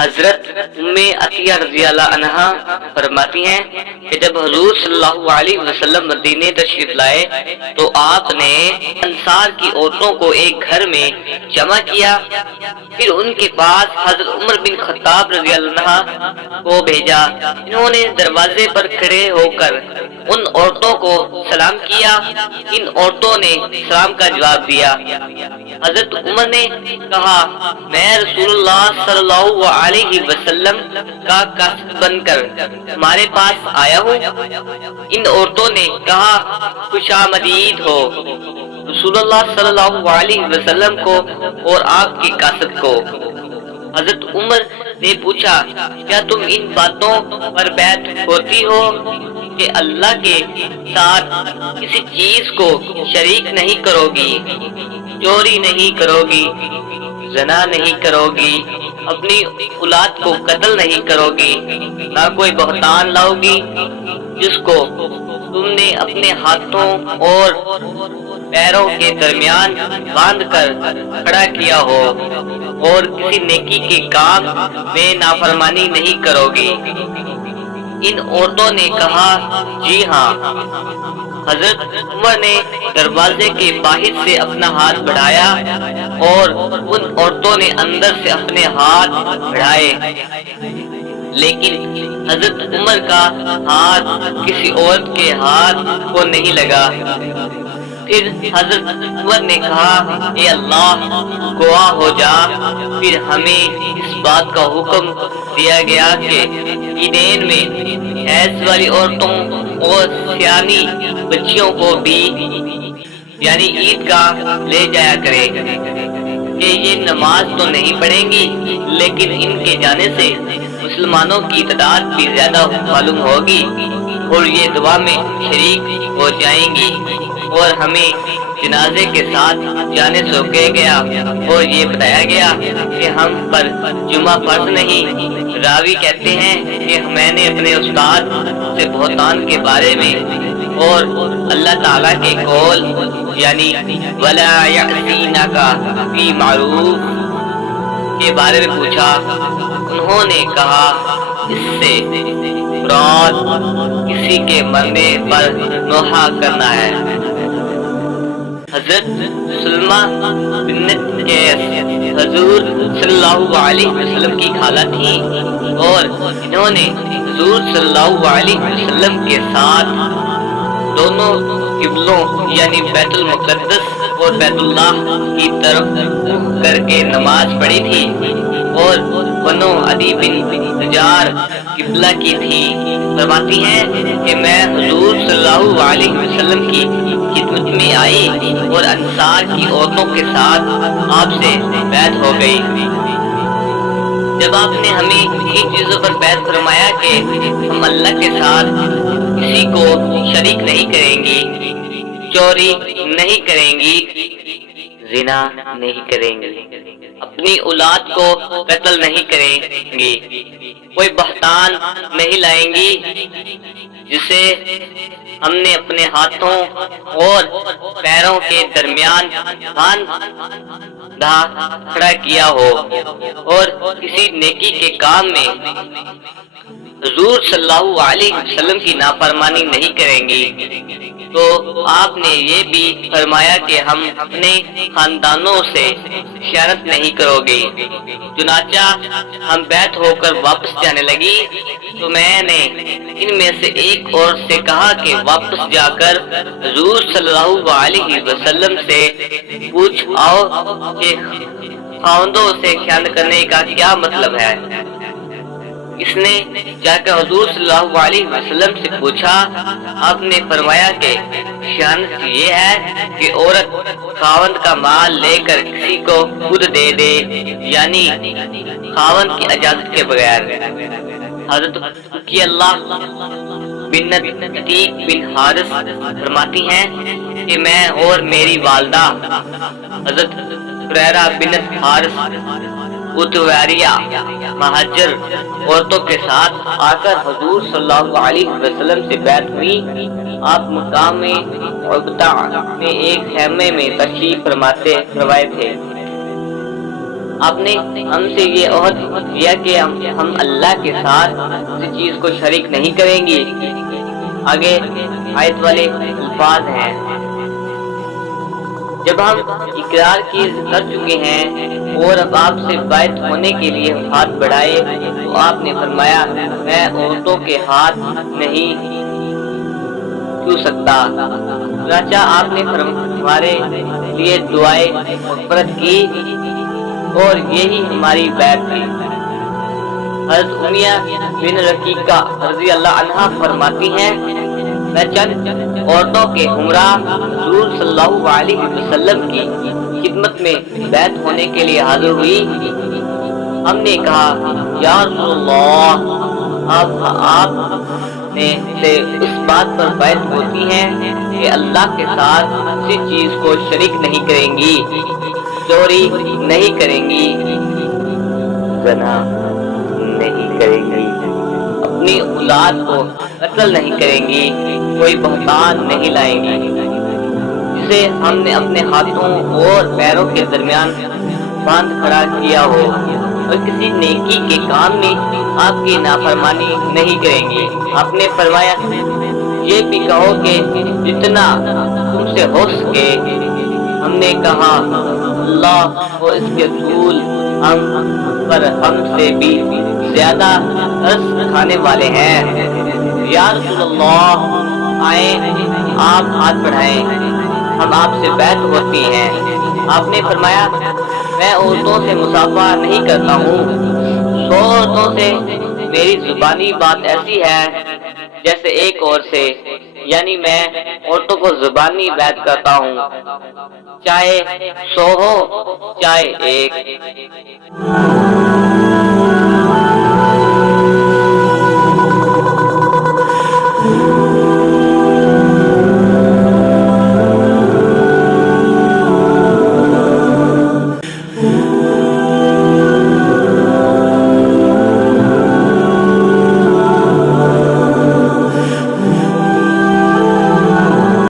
حضرت عطیہ رضی اللہ عنہا فرماتی ہیں کہ جب حضور صلی اللہ علیہ وسلم مدینے تشریف لائے تو آپ نے انصار کی عورتوں کو ایک گھر میں جمع کیا، پھر ان کے پاس حضرت عمر بن خطاب رضی اللہ عنہ کو بھیجا۔ انہوں نے دروازے پر کھڑے ہو کر ان عورتوں کو سلام کیا، ان عورتوں نے سلام کا جواب دیا۔ حضرت عمر نے کہا میں رسول اللہ صلی اللہ علیہ وسلم کا قاصد بن کر تمہارے پاس آیا ہوں۔ ان عورتوں نے کہا خوش آمدید ہو رسول اللہ صلی اللہ علیہ وسلم کو اور آپ کے قاصد کو۔ حضرت عمر نے پوچھا کیا تم ان باتوں پر بیعت ہوتی ہو کہ اللہ کے ساتھ کسی چیز کو شریک نہیں کرو گی، چوری نہیں کرو گی، زنا نہیں کرو گی، اپنی اولاد کو قتل نہیں کرو گی، نہ کوئی بہتان لاؤ گی جس کو تم نے اپنے ہاتھوں اور پیروں کے درمیان باندھ کر کھڑا کیا ہو، اور کسی نیکی کے کام میں نافرمانی نہیں کرو گی۔ ان عورتوں نے کہا جی ہاں۔ حضرت عمر نے دروازے کے باہر سے اپنا ہاتھ بڑھایا اور ان عورتوں نے اندر سے اپنے ہاتھ بڑھائے، لیکن حضرت عمر کا ہاتھ کسی عورت کے ہاتھ کو نہیں لگا۔ پھر حضرت عمر نے کہا اے اللہ گواہ ہو جا، پھر ہمیں اس بات کا حکم دیا گیا کہ عیدین میں حیض والی عورتوں اور سیانی بچیوں کو بھی یعنی عید گاہ لے جایا کرے کہ یہ نماز تو نہیں پڑھیں گی لیکن ان کے جانے سے مسلمانوں کی تعداد بھی زیادہ معلوم ہوگی اور یہ دعا میں شریک ہو جائیں گی۔ اور ہمیں جنازے کے ساتھ جانے سے روکا گیا اور یہ بتایا گیا کہ ہم پر جمعہ فرض نہیں۔ راوی کہتے ہیں کہ میں نے اپنے استاد سے بہتان کے بارے میں اور اللہ تعالیٰ کے قول یعنی وَلَا يَعْصِينَكَ فِي مَعْرُوفٍ کے بارے میں پوچھا۔ انہوں نے کہا اس سے مراد کسی کے مرنے پر نوحہ کرنا ہے۔ حضرت سلمہ بنت قیس حضور صلی اللہ علیہ وسلم کی خالہ تھی اور انہوں نے حضور صلی اللہ علیہ وسلم کے ساتھ دونوں قبلوں یعنی بیت المقدس اور بیت اللہ کی طرف منہ کر کے نماز پڑھی تھی، اور بنو عدی بن نجار قبلہ کی تھی۔ فرماتی ہیں کہ میں حضور صلی اللہ علیہ وسلم کی خدمت میں آئی اور انصار کی عورتوں کے ساتھ آپ سے بیعت ہو گئی۔ جب آپ نے ہمیں ان چیزوں پر بیعت فرمایا کہ ہم اللہ کے ساتھ کسی کو شریک نہیں کریں گی، چوری نہیں کریں گی، زنا نہیں کریں گی، اپنی اولاد کو قتل نہیں کریں گی، کوئی بہتان نہیں لائیں گی جسے ہم نے اپنے ہاتھوں اور پیروں کے درمیان باندھا کھڑا کیا ہو، اور کسی نیکی کے کام میں حضور صلی اللہ علیہ وسلم کی نافرمانی نہیں کریں گی، تو آپ نے یہ بھی فرمایا کہ ہم اپنے خاندانوں سے خیانت نہیں کرو گے۔ چنانچہ ہم بیعت ہو کر واپس جانے لگی تو میں نے ان میں سے ایک اور سے کہا کہ واپس جا کر حضور صلی اللہ علیہ وسلم سے پوچھ آؤ کہ خاوندوں سے خیانت کرنے کا کیا مطلب ہے۔ اس نے جا کر حضور صلی اللہ علیہ وسلم سے پوچھا، آپ نے فرمایا کہ خیانت یہ ہے کہ عورت خاوند کا مال لے کر کسی کو خود دے دے، یعنی خاوند کی اجازت کے بغیر۔ حضرت کی اللہ بنت عتیق بن حارث فرماتی ہیں کہ میں اور میری والدہ حضرت ہریرہ بنت حارث اتواریہ مہاجر عورتوں کے ساتھ آ کر حضور صلی اللہ علیہ وسلم سے بیعت ہوئی۔ آپ مقام عبدہ میں ایک خیمے میں تشریف فرمائے تھے۔ آپ نے ہم سے یہ عہد کیا کہ ہم اللہ کے ساتھ کسی چیز کو شریک نہیں کریں گی۔ آگے آیت والے الفاظ ہیں، جب ہم اقرار کر چکے ہیں اور اب آپ سے بیعت ہونے کے لیے ہاتھ بڑھائے تو آپ نے فرمایا میں عورتوں کے ہاتھ نہیں چھو سکتا۔ چنانچہ آپ نے ہمارے لیے دعائے مغفرت کی اور یہی ہماری بیعت تھی۔ حضرت امیہ بن رقیقہ رضی اللہ عنہا فرماتی ہیں میں چند عورتوں کے ہمراہ حضور صلی اللہ علیہ وسلم کی خدمت میں بیعت ہونے کے لیے حاضر ہوئی۔ ہم نے کہا یا رسول اللہ، آپ نے سے اس بات پر بیعت ہوتی ہیں کہ اللہ کے ساتھ کسی چیز کو شریک نہیں کریں گی، چوری نہیں کریں گی، زنا نہیں کریں گی، اپنی اولاد کو قتل نہیں کریں گی، کوئی بہتان نہیں لائیں گی جسے ہم نے اپنے ہاتھوں اور پیروں کے درمیان باندھ کھڑا کیا ہو، اور کسی نیکی کے کام میں آپ کی نافرمانی نہیں کریں گی۔ آپ نے فرمایا یہ بھی کہو کہ جتنا تم سے ہو سکے۔ ہم نے کہا اللہ اور اس کے رسول ہم سے بھی زیادہ ترس کھانے والے ہیں۔ یا رسول اللہ آئیں آپ ہاتھ بڑھائیں، ہم آپ سے بیعت ہوتی ہیں۔ آپ نے فرمایا میں عورتوں سے مصافحہ نہیں کرتا ہوں، 100 عورتوں سے میری زبانی بات ایسی ہے جیسے ایک اور سے، یعنی میں عورتوں کو زبانی بیعت کرتا ہوں، چاہے 100 ہو چاہے ایک۔